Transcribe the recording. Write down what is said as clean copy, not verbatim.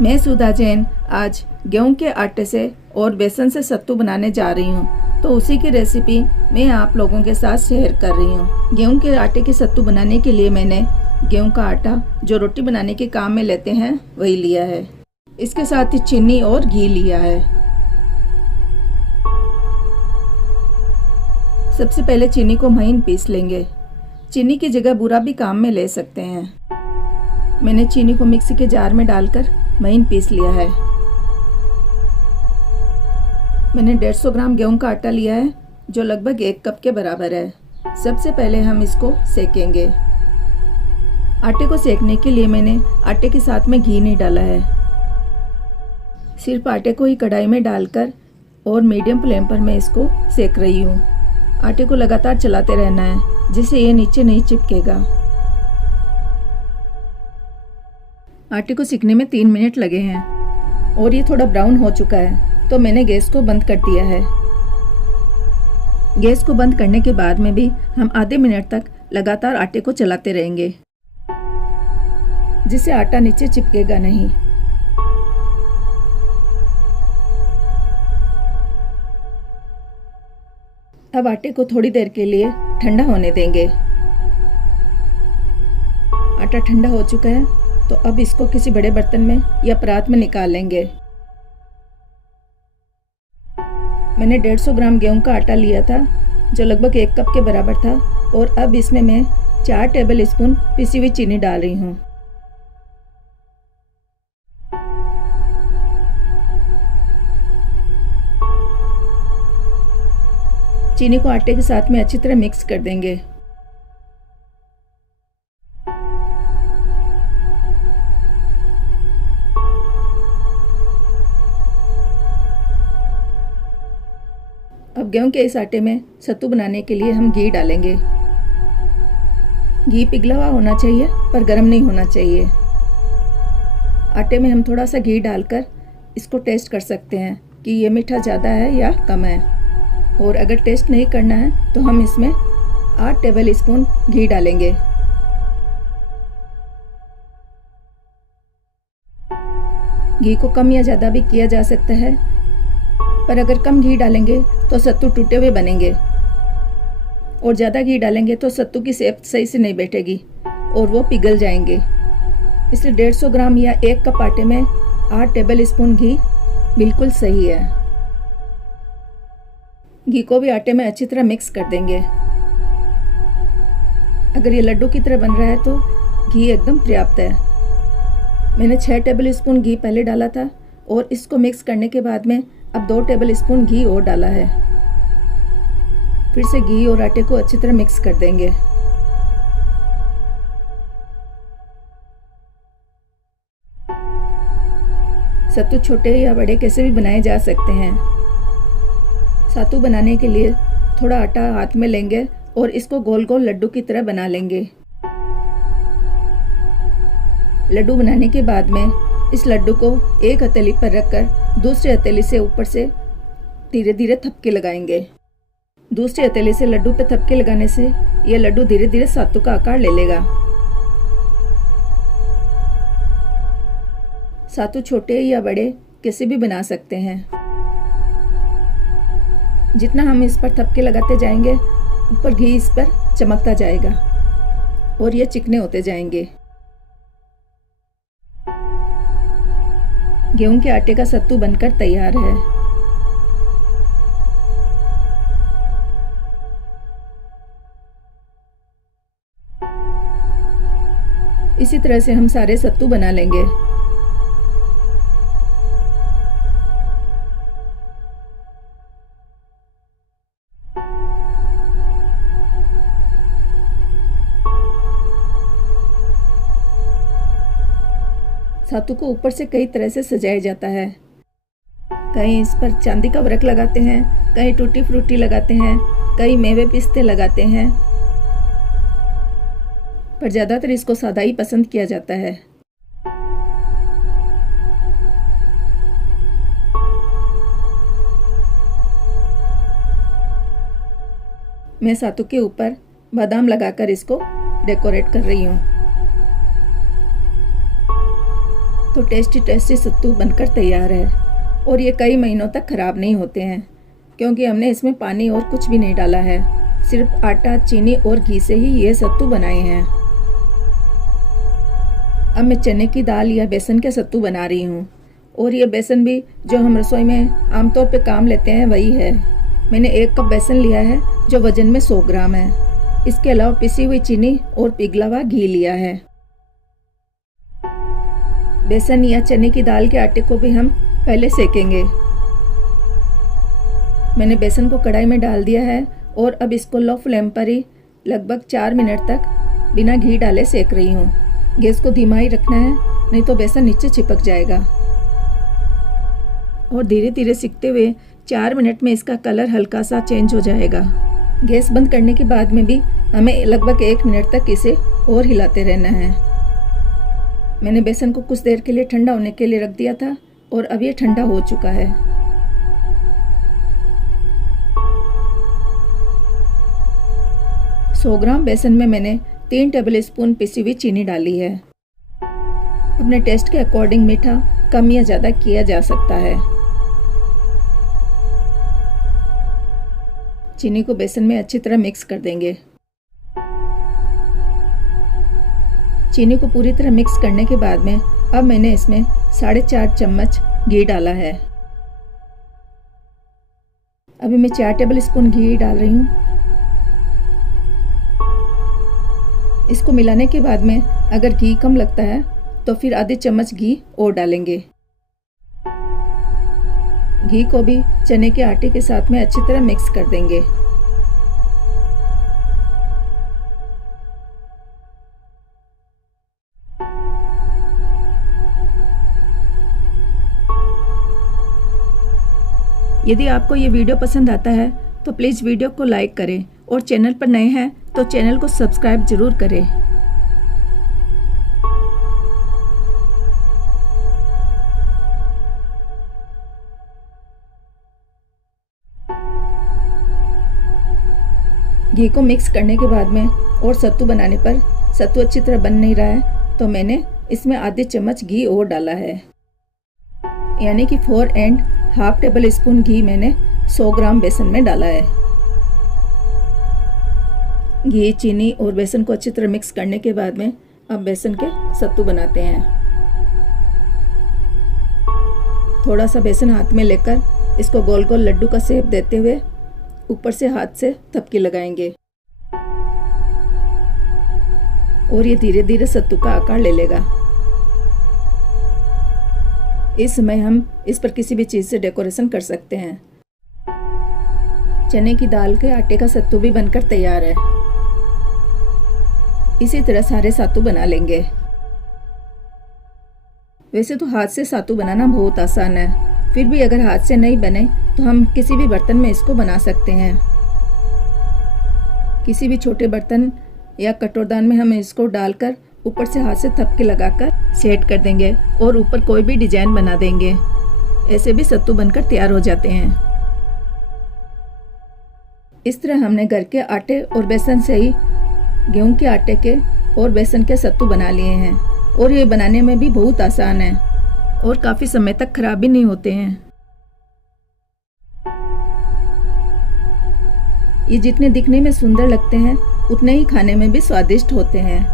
मैं सुधा जैन आज गेहूं के आटे से और बेसन से सत्तू बनाने जा रही हूं। तो उसी की रेसिपी मैं आप लोगों के साथ शेयर कर रही हूं। गेहूं के आटे के सत्तू बनाने के लिए मैंने गेहूं का आटा जो रोटी बनाने के काम में लेते हैं वही लिया है। इसके साथ ही चीनी और घी लिया है। सबसे पहले चीनी को महीन पीस लेंगे। चीनी की जगह बूरा भी काम में ले सकते हैं। मैंने चीनी को मिक्सी के जार में डालकर महीन पीस लिया है। मैंने 150 ग्राम गेहूं का आटा लिया है जो लगभग 1 कप के बराबर है। सबसे पहले हम इसको सेकेंगे। आटे को सेकने के लिए मैंने आटे के साथ में घी नहीं डाला है। सिर्फ आटे को ही कढ़ाई में डालकर और मीडियम फ्लेम पर मैं इसको सेक रही हूँ। आटे को लगातार चलाते रहना है जिससे ये नीचे नहीं चिपकेगा। आटे को सिकने में 3 मिनट लगे हैं और ये थोड़ा ब्राउन हो चुका है तो मैंने गैस को बंद कर दिया है। गैस को बंद करने के बाद में भी हम आधे मिनट तक लगातार आटे को चलाते रहेंगे जिससे आटा नीचे चिपकेगा नहीं। अब आटे को थोड़ी देर के लिए ठंडा होने देंगे। आटा ठंडा हो चुका है तो अब इसको किसी बड़े बर्तन में या परात में निकाल लेंगे। मैंने 150 ग्राम गेहूं का आटा लिया था जो लगभग 1 कप के बराबर था और अब इसमें मैं 4 टेबल स्पून पिसी हुई चीनी डाल रही हूँ। चीनी को आटे के साथ में अच्छी तरह मिक्स कर देंगे। अब गेहूं के इस आटे में सत्तू बनाने के लिए हम घी डालेंगे। घी पिघला हुआ होना चाहिए पर गर्म नहीं होना चाहिए। आटे में हम थोड़ा सा घी डालकर इसको टेस्ट कर सकते हैं कि ये मीठा ज़्यादा है या कम है। और अगर टेस्ट नहीं करना है तो हम इसमें 8 टेबल स्पून घी डालेंगे। घी को कम या ज़्यादा भी किया जा सकता है पर अगर कम घी डालेंगे तो सत्तू टूटे हुए बनेंगे और ज़्यादा घी डालेंगे तो सत्तू की शेप सही से नहीं बैठेगी और वो पिघल जाएंगे। इसलिए 150 ग्राम या 1 कप आटे में 8 टेबल स्पून घी बिल्कुल सही है। घी को भी आटे में अच्छी तरह मिक्स कर देंगे। अगर ये लड्डू की तरह बन रहा है तो घी एकदम पर्याप्त है। मैंने 6 टेबल स्पून घी पहले डाला था और इसको मिक्स करने के बाद में अब 2 टेबल स्पून घी और डाला है। फिर से घी और आटे को अच्छी तरह मिक्स कर देंगे। सत्तू छोटे या बड़े कैसे भी बनाए जा सकते हैं। सत्तू बनाने के लिए थोड़ा आटा हाथ में लेंगे और इसको गोल गोल लड्डू की तरह बना लेंगे। लड्डू बनाने के बाद में इस लड्डू को एक हथेली पर रखकर दूसरी हथेली से ऊपर से धीरे धीरे थपके लगाएंगे। दूसरी हथेली से लड्डू पे थपके लगाने से यह लड्डू धीरे धीरे सत्तू का आकार ले लेगा। सत्तू छोटे या बड़े कैसे भी बना सकते हैं। जितना हम इस पर थपके लगाते जाएंगे ऊपर घी इस पर चमकता जाएगा और ये चिकने होते जाएंगे। गेहूं के आटे का सत्तू बनकर तैयार है। इसी तरह से हम सारे सत्तू बना लेंगे। सत्तू को ऊपर से कई तरह से सजाया जाता है। कहीं इस पर चांदी का वर्क लगाते हैं, कहीं टूटी फ्रूटी लगाते हैं, कहीं मेवे पिस्ते लगाते हैं पर ज़्यादातर इसको सादा ही पसंद किया जाता है। मैं सत्तू के ऊपर बादाम लगाकर इसको डेकोरेट कर रही हूँ। तो टेस्टी टेस्टी सत्तू बनकर तैयार है और ये कई महीनों तक ख़राब नहीं होते हैं क्योंकि हमने इसमें पानी और कुछ भी नहीं डाला है। सिर्फ आटा, चीनी और घी से ही ये सत्तू बनाए हैं। अब मैं चने की दाल या बेसन के सत्तू बना रही हूँ और ये बेसन भी जो हम रसोई में आमतौर पे काम लेते हैं वही है। मैंने 1 कप बेसन लिया है जो वजन में 100 ग्राम है। इसके अलावा पिसी हुई चीनी और पिघला हुआ घी लिया है। बेसन या चने की दाल के आटे को भी हम पहले सेकेंगे। मैंने बेसन को कढ़ाई में डाल दिया है और अब इसको लो फ्लेम पर ही लगभग 4 मिनट तक बिना घी डाले सेक रही हूँ। गैस को धीमा ही रखना है, नहीं तो बेसन नीचे चिपक जाएगा। और धीरे धीरे सिकते हुए 4 मिनट में इसका कलर हल्का सा चेंज हो जाएगा। गैस बंद करने के बाद में भी हमें लगभग 1 मिनट तक इसे और हिलाते रहना है। मैंने बेसन को कुछ देर के लिए ठंडा होने के लिए रख दिया था और अब ये ठंडा हो चुका है। सौ ग्राम बेसन में मैंने 3 टेबल स्पून पिसी हुई चीनी डाली है। अपने टेस्ट के अकॉर्डिंग मीठा कम या ज़्यादा किया जा सकता है। चीनी को बेसन में अच्छी तरह मिक्स कर देंगे। चीनी को पूरी तरह मिक्स करने के बाद में अब मैंने इसमें 4.5 चम्मच घी डाला है। अभी मैं 4 टेबल स्पून घी डाल रही हूँ। इसको मिलाने के बाद में अगर घी कम लगता है तो फिर आधे चम्मच घी और डालेंगे। घी को भी चने के आटे के साथ में अच्छी तरह मिक्स कर देंगे। यदि आपको ये वीडियो पसंद आता है तो प्लीज़ वीडियो को लाइक करें और चैनल पर नए हैं तो चैनल को सब्सक्राइब जरूर करें। घी को मिक्स करने के बाद में और सत्तू बनाने पर सत्तू अच्छी तरह बन नहीं रहा है तो मैंने इसमें आधे चम्मच घी और डाला है, यानी कि 4.5 टेबल स्पून घी मैंने 100 ग्राम बेसन में डाला है। घी, चीनी और बेसन को अच्छी तरह मिक्स करने के बाद में अब बेसन के सत्तू बनाते हैं। थोड़ा सा बेसन हाथ में लेकर इसको गोल गोल लड्डू का शेप देते हुए ऊपर से हाथ से थपकी लगाएंगे और ये धीरे धीरे सत्तू का आकार ले लेगा। इस समय हम इस पर किसी भी चीज से डेकोरेशन कर सकते हैं। चने की दाल के आटे का सत्तू भी बनकर तैयार है। इसी तरह सारे सत्तू बना लेंगे। वैसे तो हाथ से सत्तू बनाना बहुत आसान है, फिर भी अगर हाथ से नहीं बने तो हम किसी भी बर्तन में इसको बना सकते हैं। किसी भी छोटे बर्तन या कटोरदान में हम इसको डालकर ऊपर से हाथ से थपके लगाकर सेट कर देंगे और ऊपर कोई भी डिजाइन बना देंगे। ऐसे भी सत्तू बनकर तैयार हो जाते हैं। इस तरह हमने घर के आटे और बेसन से ही गेहूं के आटे के और बेसन के सत्तू बना लिए हैं और ये बनाने में भी बहुत आसान है और काफ़ी समय तक खराब भी नहीं होते हैं। ये जितने दिखने में सुंदर लगते हैं उतने ही खाने में भी स्वादिष्ट होते हैं।